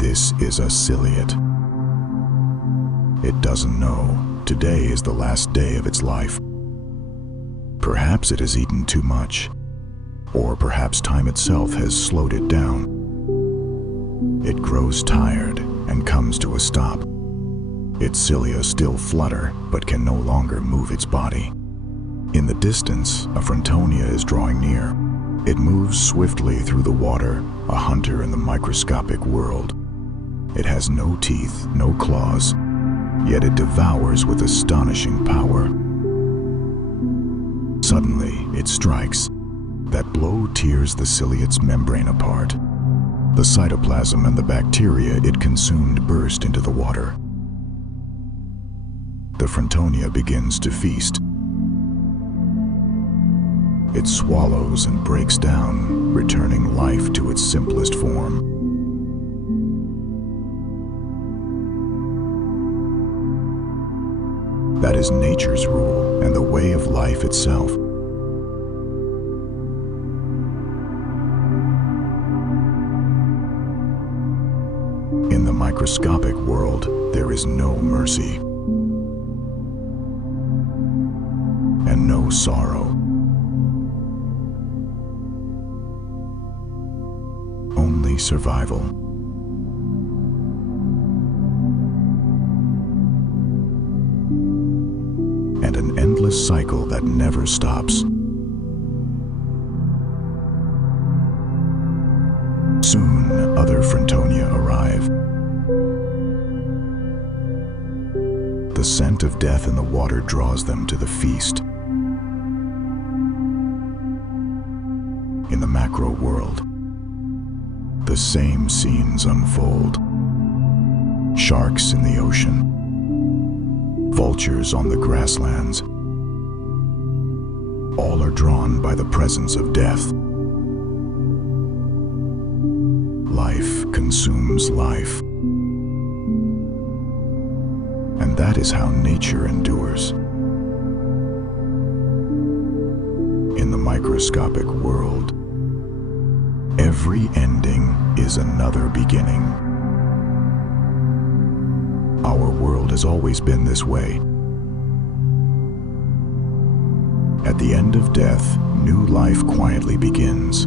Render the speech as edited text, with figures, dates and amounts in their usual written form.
This is a ciliate. It doesn't know today is the last day of its life. Perhaps it has eaten too much, or perhaps time itself has slowed it down. It grows tired and comes to a stop. Its cilia still flutter, but can no longer move its body. In the distance, a Frontonia is drawing near. It moves swiftly through the water, a hunter in the microscopic world. It has no teeth, no claws, yet it devours with astonishing power. Suddenly, it strikes. That blow tears the ciliate's membrane apart. The cytoplasm and the bacteria it consumed burst into the water. The Frontonia begins to feast. It swallows and breaks down, returning life to its simplest form. That is nature's rule and the way of life itself. In the microscopic world, there is no mercy and no sorrow. Only survival. And an endless cycle that never stops. Soon, other Frontonia arrive. The scent of death in the water draws them to the feast. In the macro world, the same scenes unfold. Sharks in the ocean, vultures on the grasslands. All are drawn by the presence of death. Life consumes life. And that is how nature endures. In the microscopic world, every ending is another beginning. Our world has always been this way. At the end of death, new life quietly begins.